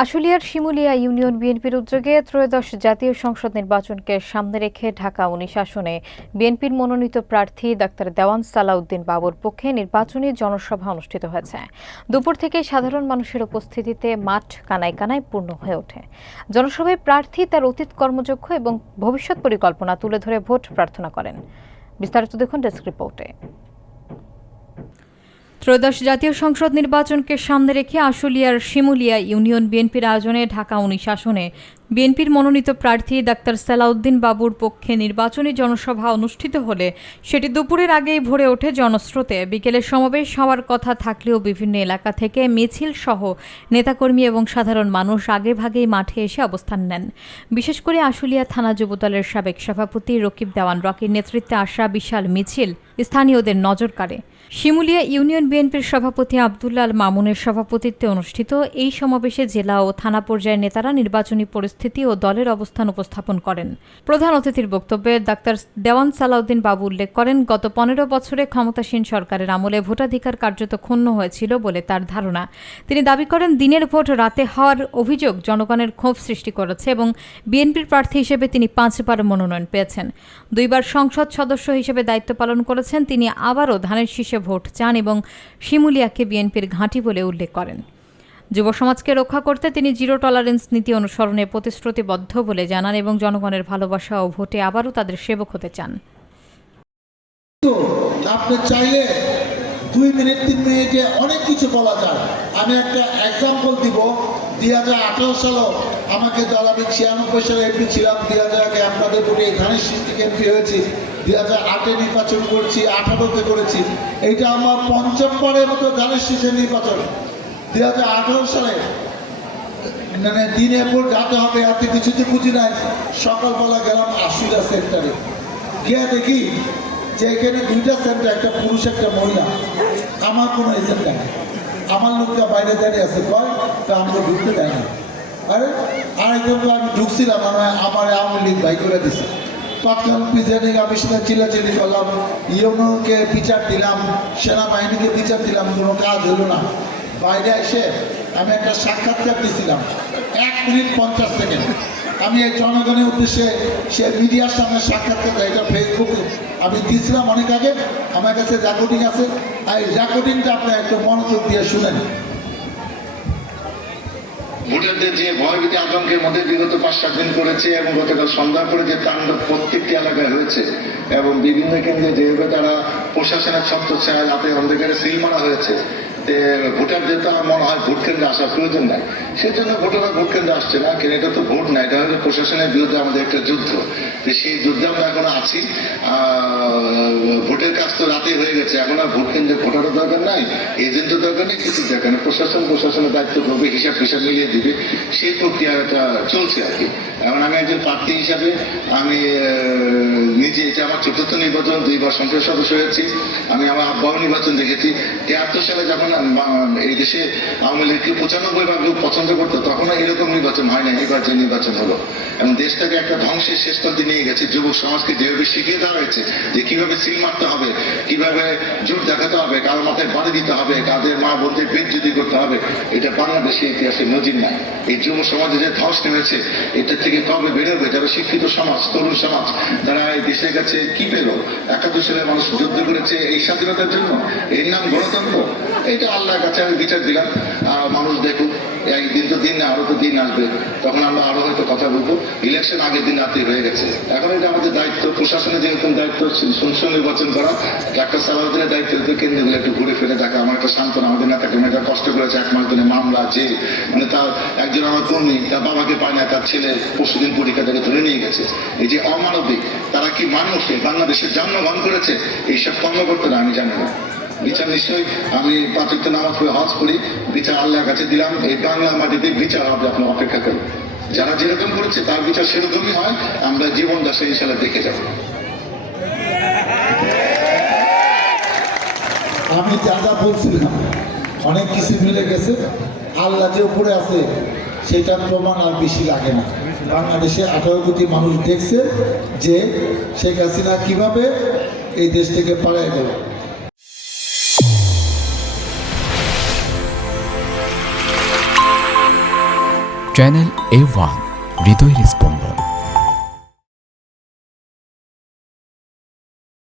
আশুলিয়ার শিমুলিয়া ইউনিয়ন বিএনপির উদ্যোগে ত্রয়োদশ জাতীয় সংসদ নির্বাচনকে সামনে রেখে ঢাকা ১৯ আসনে বিএনপির মনোনীত প্রার্থী ডাক্তার দেওয়ান সালাউদ্দিন বাবুর পক্ষে নির্বাচনী জনসভা অনুষ্ঠিত হয়েছে। দুপুর থেকে সাধারণ মানুষের উপস্থিতিতে মাঠ কানায় কানায় পূর্ণ হয়ে ওঠে। জনসভায় প্রার্থী তার অতীত কর্মযোগ্য এবং ভবিষ্যৎ পরিকল্পনা তুলে ধরে ভোট প্রার্থনা করেন। বিস্তারিত দেখুন ডেস্ক রিপোর্টে। ত্রয়োদশ জাতীয় সংসদ নির্বাচনকে সামনে রেখে আশুলিয়ার শিমুলিয়া ইউনিয়ন বিএনপির আয়োজনে ঢাকা ১৯ আসনে বিএনপির মনোনীত প্রার্থী ডাক্তার সালাউদ্দিন বাবুর পক্ষে নির্বাচনী জনসভা অনুষ্ঠিত হলে সেটি দুপুরের আগেই ভরে ওঠে জনস্রোতে। বিকেলে সমাবেশ হওয়ার কথা থাকলেও বিভিন্ন এলাকা থেকে মিছিল সহ নেতাকর্মী এবং সাধারণ মানুষ আগেভাগেই মাঠে এসে অবস্থান নেন। বিশেষ করে আশুলিয়া থানা যুবদলের সাবেক সভাপতি রকিব দেওয়ান রকির নেতৃত্বে আসা বিশাল মিছিল স্থানীয়দের নজর কাড়ে। শিমুলিয়া ইউনিয়ন বিএনপির সভাপতি আব্দুল্লাহ আল মামুনের সভাপতিত্বে অনুষ্ঠিত এই সমাবেশে জেলা ও থানা পর্যায়ের নেতারা নির্বাচনী পরিস্থিতি ও দলের অবস্থান উপস্থাপন করেন। প্রধান অতিথির বক্তব্যে ডাক্তার দেওয়ান সালাউদ্দিন বাবু উল্লেখ করেন, গত ১৫ বছরে ক্ষমতাসীন সরকারের আমলে ভোটাধিকার কার্যত ক্ষুণ্ণ হয়েছিল বলে তার ধারণা। তিনি দাবি করেন, দিনের ভোট রাতে হওয়ার অভিযোগ জনগণের ক্ষোভ সৃষ্টি করেছে এবং বিএনপির প্রার্থী হিসেবে তিনি ৫ বার মনোনয়ন পেয়েছেন। ২ বার সংসদ সদস্য হিসেবে দায়িত্ব পালন করেছেন। তিনি আবারও ধানের শীষে ভোট চান এবং শিমুলিয়াকে বিএনপির ঘাঁটি বলে উল্লেখ করেন। যুব সমাজকে রক্ষা করতে তিনি জিরো টলারেন্স নীতি অনুসরণে প্রতিশ্রুতিবদ্ধ বলে জানান এবং জনগণের ভালোবাসা ও ভোটে আবারও তাদের সেবক হতে চান। আপনি চাইলে 2 মিনিট 3 মিনিটে অনেক কিছু বলা যায়। আমি একটা এক্সাম্পল দিব। 2018 সালে আমাকে দল, আমি 96 সালে এমপি ছিলাম, 2000-এ আপনাদের ভোটে ধানের শীষ থেকে এমপি হয়েছি, 2008-এ নির্বাচন করেছি, 18-তে করেছি। এইটা আমার ৫ম বারের মতো ধানের শীষের নির্বাচন। 2018 সালে মানে দিনের পর রাতে হবে এত কিছুতে বুঝি নাই। সকালবেলা গেলাম আশুলিয়া সেন্টারে, গিয়ে দেখি যে এখানে 2টা সেন্টার, একটা পুরুষ একটা মহিলা। আমার কোনো এজেন্ট নেই। আমার লোকটা বাইরে দাঁড়িয়ে আছে, কয় তো আমাকে ঢুকতে দেয় না। আরে আরেকজন তো আমি ঢুকছিলাম, আমার আওয়ামী লীগ ভাই করে দিছে। তৎকালীন প্রেসিডেন্ট আমি সেটা চিল্লাচিল্লি করলাম, ইউনোকে বিচার দিলাম, সেনাবাহিনীকে বিচার দিলাম, কোনো কাজ হলো না। বাইরে এসে আমি একটা সাক্ষাৎকার দিয়েছিলাম 1 মিনিট 50 সেকেন্ড। আমি এই জনগণের উদ্দেশ্যে সে মিডিয়ার সামনে সাক্ষাৎকার দেয়, এটা ফেসবুকে আমি দিয়েছিলাম অনেক আগে। আমার কাছে রেকর্ডিং আছে, এই রেকর্ডিংটা আপনি একটু মনোযোগ দিয়ে শুনেন। ভোটারদের যে ভয়ভীতি আতঙ্কের মধ্যে বিগত ৫-৭ দিন করেছে এবং গতকাল সন্ধ্যা করে যে তাণ্ডব প্রত্যেকটি এলাকায় হয়েছে এবং বিভিন্ন কেন্দ্রে যেভাবে তারা প্রশাসনের ছত্রছায়ায় রাতে অন্ধকারে সিল মারা হয়েছে, ভোটারদের তো আমার মনে হয় ভোট কেন্দ্রে আসার প্রয়োজন নাই। সেজন্য ভোটাররা ভোট কেন্দ্রে আসছে না, কিন্তু এটা তো ভোট না, এটা হলো প্রশাসনের বিরুদ্ধে আমাদের একটা যুদ্ধ। সেই যুদ্ধে আমরা এখনো আছি। ভোটের কাজ তো রাতেই হয়ে গেছে, এখন আর ভোট কেন্দ্রে ভোটারও দরকার নাই, এজেন্টের দরকার নেই, কিছু দরকার নেই। প্রশাসনের দায়িত্ব করবে, হিসাব মিলিয়ে দিবে, সেই প্রক্রিয়াটা চলছে আর কি। এখন আমি একজন প্রার্থী হিসাবে আমি নিজে, এটা আমার ৪র্থ নির্বাচন, 2 বার সংসদ সদস্য হয়েছি। আমি আমার আব্বাও নির্বাচন দেখেছি। ৭৩ সালে যখন এই দেশে আওয়ামী লীগকে ৯৫% লোক পছন্দ করতো, তখন এরকম নির্বাচন হয় না। এবার যে নির্বাচন হলো এবং দেশটাকে একটা ধ্বংসের শেষ প্রান্তে নিয়ে গেছে। যুবক সমাজকে যেভাবে শিখিয়ে দেওয়া হয়েছে যে কিভাবে সিল মারতে হবে, কিভাবে জোর দেখাতে হবে, কারোর মাথায় বাড়ি দিতে হবে, কাদের মা বোনদের বেজ্জতি করতে হবে, এটা বাংলাদেশের ইতিহাসে নজির নাই। এই যুব সমাজে যে ধস নেমেছে, এটার থেকে কবে বেরোবে? যারা শিক্ষিত সমাজ, তরুণ সমাজ, তারা এই দেশের কাছে কি পেল? ৭১ সালে মানুষ যুদ্ধ করেছে এই স্বাধীনতার জন্য, এর নাম গণতন্ত্র। এটা আল্লাহর কাছে আমি বিচার দিলাম। মানুষ দেখুক, একদিন তো দিন না, আরো তো দিন আসবে, তখন আমরা আরো হয়তো কথা বলবো। ইলেকশন আগের দিন রাতে হয়ে গেছে। এখন এটা আমাদের দায়িত্ব, প্রশাসনের যেরকম দায়িত্ব সুষ্ঠু নির্বাচন করা, ডাক্তার সালাউদ্দিনের দায়িত্ব কেন্দ্রগুলো একটু ঘুরে ফিরে দেখা। আমার একটা সান্ত্বনা, আমাদের নেতাকে একটা কষ্ট করেছে 1 মাস ধরে মামলা, যে মানে তার একজন আমার কর্মী তার বাবাকে পায় না, তার ছেলে পরশুদিন পরীক্ষা থেকে ধরে নিয়ে গেছে। এই যে অমানবিক, তারা কি মানুষ বাংলাদেশের জন্মগ্রহণ করেছে? এইসব কর্মকর্তারা আমি জানি না। বিচার নিশ্চয়ই, আমি 5 ওয়াক্ত নামাজ পড়ে হজ করি, বিচার আল্লাহর কাছে দিলাম। এই বাংলার মাটিতে বিচার হবে, আপনার অপেক্ষা করি। যারা যেরকম করেছে তার বিচার সেরকমই হয়। আমরা জীবন দাসে ইনশাল্লাহ দেখে যাব। আমি যা যা বলছিলাম অনেক কিছু মিলে গেছে। আল্লাহ যে উপরে আছে সেটার প্রমাণ আর বেশি লাগে না। বাংলাদেশে 18 কোটি মানুষ দেখছে যে শেখ হাসিনা কিভাবে এই দেশ থেকে পালিয়ে গেল। চ্যানেল A1 হৃদয়ের স্পন্দন।